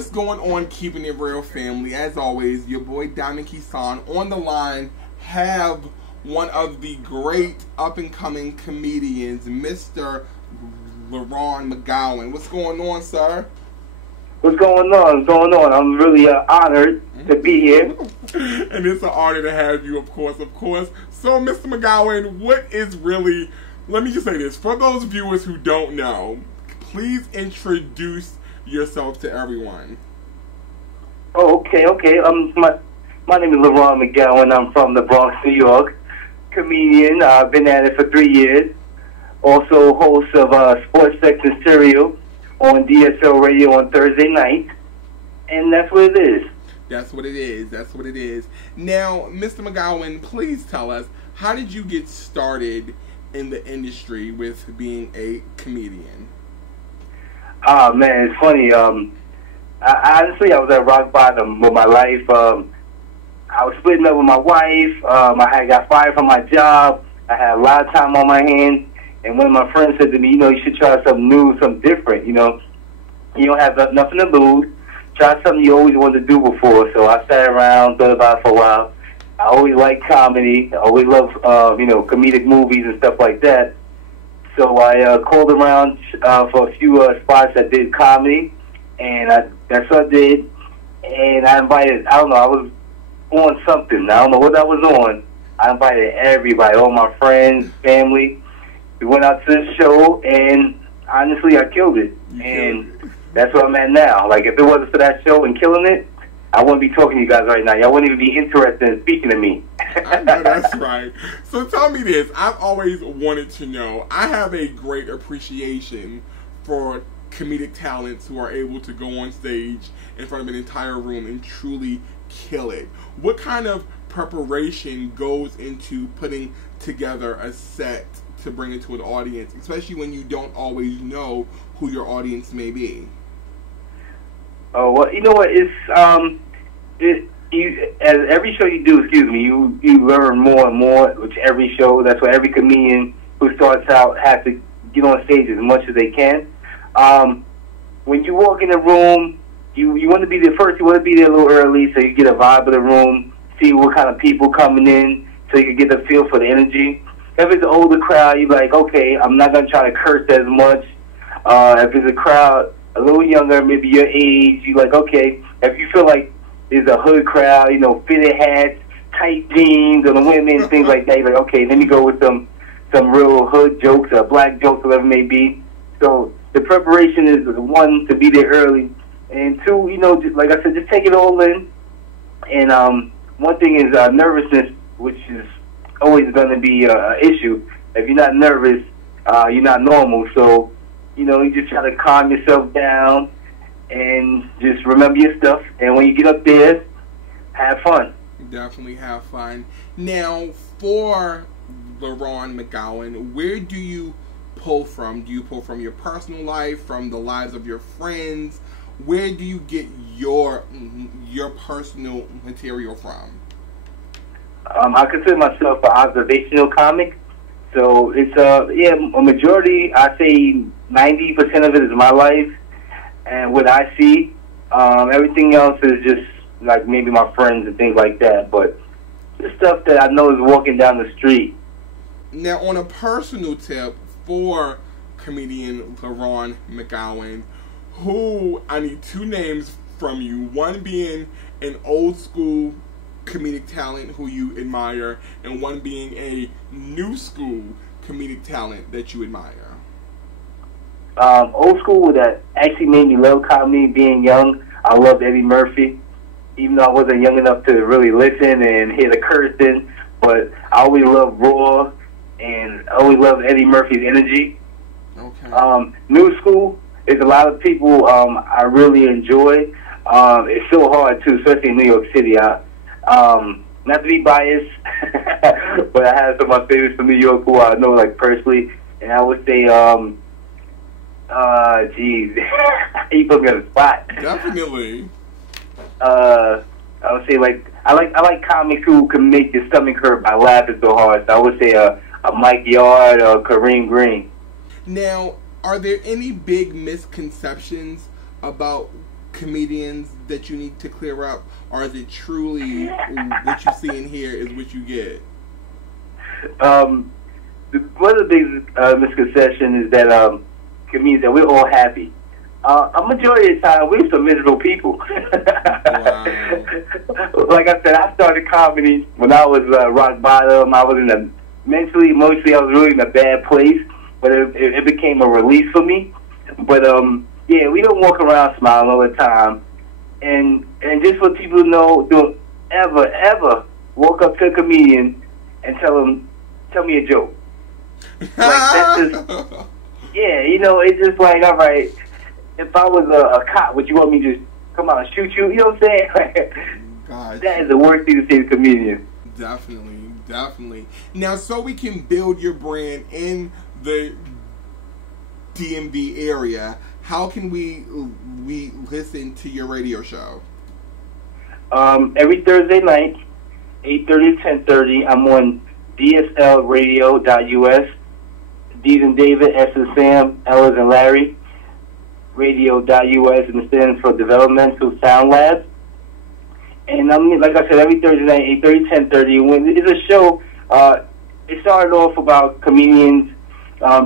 What's going on, Keeping It Real family? As always, your boy Diamond Kesawn on the line have one of the great up-and-coming comedians, Mr. McGowan. What's going on, sir? What's going on? What's going on? I'm really honored to be here. And it's an honor to have you, of course. So, Mr. McGowan, what is really... Let me just say this. For those viewers who don't know, please introduce yourself to everyone. Oh, okay. My name is McGowan. I'm from the Bronx, New York. Comedian. I've been at it for 3 years. Also host of Sports Section Serial on DSL Radio on Thursday night. And that's what it is. That's what it is. Now, Mr. McGowan, please tell us, how did you get started in the industry with being a comedian? Oh, man, it's funny. Honestly, I was at rock bottom with my life. I was splitting up with my wife. I had got fired from my job. I had a lot of time on my hands. And one of my friends said to me, you should try something new, something different, You don't have nothing to lose. Try something you always wanted to do before. So I sat around, thought about it for a while. I always liked comedy. I always loved, comedic movies and stuff like that. So I called around for a few spots that did comedy, and that's what I did. And I invited, I was on something. I don't know what I was on. I invited everybody, all my friends, family. We went out to the show, and honestly, I killed it. And that's where I'm at now. Like, if it wasn't for that show and killing it, I wouldn't be talking to you guys right now. Y'all wouldn't even be interested in speaking to me. I know that's right. So tell me this. I've always wanted to know. I have a great appreciation for comedic talents who are able to go on stage in front of an entire room and truly kill it. What kind of preparation goes into putting together a set to bring it to an audience, especially when you don't always know who your audience may be? Oh, well, you know what? It's as every show you do, you learn more and more with every show. That's why every comedian who starts out has to get on stage as much as they can. When you walk in a room, you want to be there first. You want to be there a little early so you get a vibe of the room, see what kind of people coming in, so you can get the feel for the energy. If it's an older crowd, you're like, okay, I'm not gonna try to curse as much. If it's a crowd a little younger, maybe your age, you're like, okay. If you feel like there's a hood crowd, fitted hats, tight jeans on the women, things like that, you're like, okay, let me go with some real hood jokes or black jokes, whatever it may be. So the preparation is, one, to be there early, and two, just, like I said, just take it all in. And one thing is nervousness, which is always going to be an issue. If you're not nervous, you're not normal. So, you just try to calm yourself down and just remember your stuff. And when you get up there, have fun. Definitely have fun. Now, for McGowan, where do you pull from? Do you pull from your personal life, from the lives of your friends? Where do you get your personal material from? I consider myself an observational comic. So it's a majority, I say 90% of it is my life and what I see. Everything else is just like maybe my friends and things like that. But the stuff that I know is walking down the street. Now, on a personal tip for comedian McGowan, I need two names from you. One being an old school comedic talent who you admire, and one being a new school comedic talent that you admire. Old school that actually made me love comedy being young. I loved Eddie Murphy, even though I wasn't young enough to really listen and hear the cursing, but I always loved Raw and I always loved Eddie Murphy's energy. Okay. New school is a lot of people I really enjoy. It's so hard too, especially in New York City. Not to be biased, but I have some of my favorites from New York who I know like personally, and I would say, you put me on the spot. Definitely. I would say I like comics who can make your stomach hurt by laughing so hard. So I would say a Mike Yard or Kareem Green. Now, are there any big misconceptions about comedians that you need to clear up, or is it truly what you see in here is what you get? One of the biggest misconceptions is that comedians, that we're all happy. A majority of the time, we're some miserable people. Wow. Like I said, I started comedy when I was rock bottom. I was in a mentally, emotionally, I was really in a bad place. But it became a release for me. But yeah, we don't walk around smiling all the time. And just for people to know, don't ever walk up to a comedian and tell me a joke. Like, that's just, yeah, you know, it's just like, all right, if I was a cop, would you want me to just come out and shoot you? You know what I'm saying? Gosh. That is the worst thing to say to a comedian. Definitely. Now, so we can build your brand in the DMV area, how can we listen to your radio show? Every Thursday night, 8:30 to 10:30, I'm on dslradio.us. D's and David, S and Sam, L as and Larry. Radio.us, and stands for Developmental Sound Lab. And like I said, every Thursday night, 8:30 to 10:30. When it's a show, it started off about comedians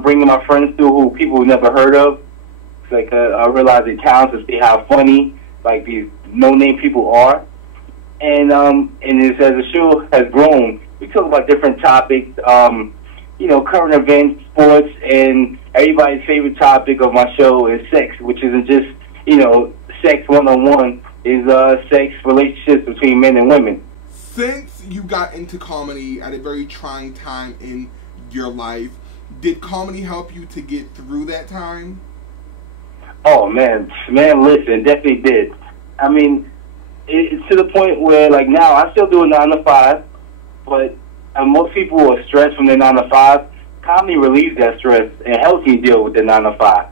bringing my friends through who people never heard of. It's like I realized it counts to see how funny like these no-name people are. And as the show has grown, we talk about different topics, you know, current events, sports, and everybody's favorite topic of my show is sex, which isn't just, you know, sex one-on-one, is sex relationships between men and women. Since you got into comedy at a very trying time in your life, did comedy help you to get through that time? Oh, man, listen, definitely did. I mean, it's to the point where, like, now I still do a 9 to 5, but most people are stressed from their 9 to 5. Comedy relieves that stress and helps me deal with the 9 to 5.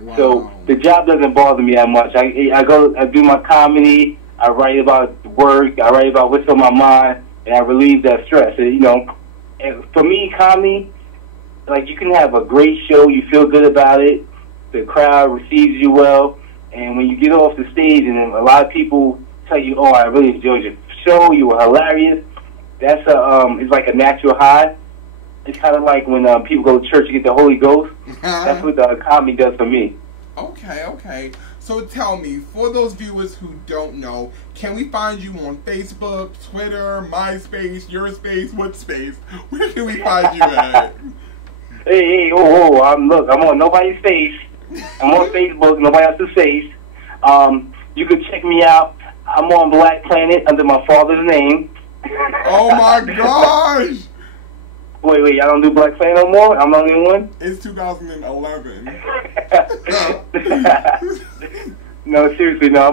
Wow. So the job doesn't bother me that much. I do my comedy, I write about work, I write about what's on my mind, and I relieve that stress. And, you know, and for me, comedy, like, you can have a great show, you feel good about it, the crowd receives you well, and when you get off the stage and a lot of people tell you, oh, I really enjoyed your show, you were hilarious, that's it's like a natural high. It's kind of like when people go to church to get the Holy Ghost. That's what the comedy does for me. Okay. So tell me, for those viewers who don't know, can we find you on Facebook, Twitter, MySpace, your space, what space? Where can we find you at? Hey, look, I'm on nobody's face. I'm on Facebook, nobody else's face. You can check me out. I'm on Black Planet under my father's name. Oh my gosh! Wait, I don't do Black Planet no more? I'm the only one? It's 2011. No, seriously, no.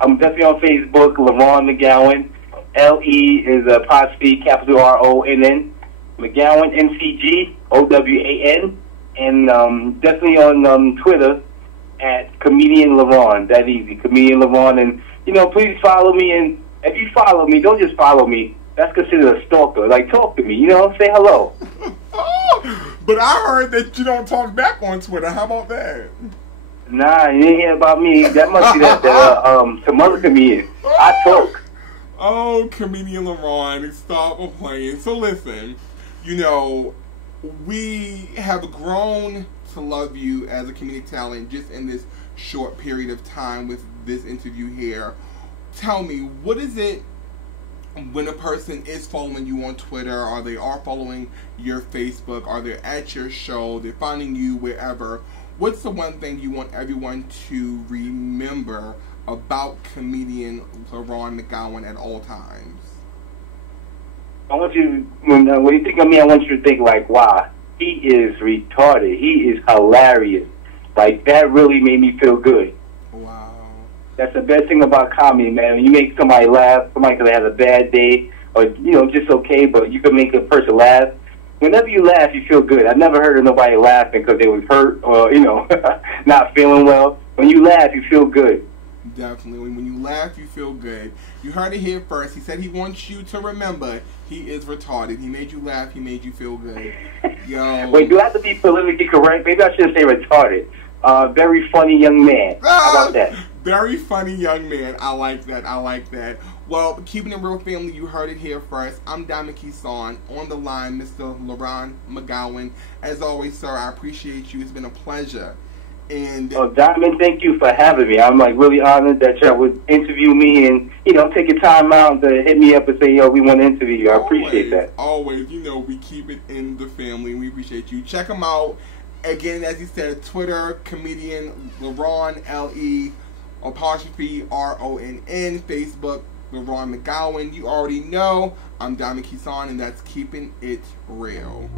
I'm definitely on Facebook, LeVon McGowan. L-E is apostrophe capital R-O-N-N. McGowan, M-C-G-O-W-A-N. And definitely on Twitter at Comedian LeVon. That easy, Comedian LeVon. And, you know, please follow me. And if you follow me, don't just follow me. That's considered a stalker. Like, talk to me, you know? Say hello. But I heard that you don't talk back on Twitter. How about that? Nah, you didn't hear about me. That must be some other comedian. I talk. Oh, Comedian LeVon, stop playing. So listen, you know, we have grown to love you as a comedic talent just in this short period of time with this interview here. Tell me, what is it when a person is following you on Twitter, or they are following your Facebook, or they're at your show, they're finding you wherever, what's the one thing you want everyone to remember about comedian LeVon McGowan at all times? I want you, when you think of me, I want you to think like, wow, he is retarded. He is hilarious. Like, that really made me feel good. Wow. That's the best thing about comedy, man. When you make somebody laugh, somebody could have a bad day, or, you know, just okay, but you can make a person laugh. Whenever you laugh, you feel good. I've never heard of nobody laughing because they was hurt or, you know, not feeling well. When you laugh, you feel good. Definitely. When you laugh, you feel good. You heard it here first. He said he wants you to remember he is retarded. He made you laugh. He made you feel good. Yo. Wait, do I have to be politically correct? Maybe I shouldn't say retarded. Very funny young man. How about that? Very funny young man. I like that. I like that. Well, Keeping It Real family, you heard it here first. I'm Diamond Kesawn. On the line, Mr. LeBron McGowan. As always, sir, I appreciate you. It's been a pleasure. And Diamond, thank you for having me. I'm like really honored that y'all would interview me and, you know, take your time out to hit me up and say, yo, we want to interview you. I appreciate that. Always. You know, we keep it in the family. We appreciate you. Check him out. Again, as he said, Twitter, comedian LeBron, L-E'_RONN, Facebook, LeBron McGowan. You already know. I'm Diamond Kesawn, and that's Keeping It Real.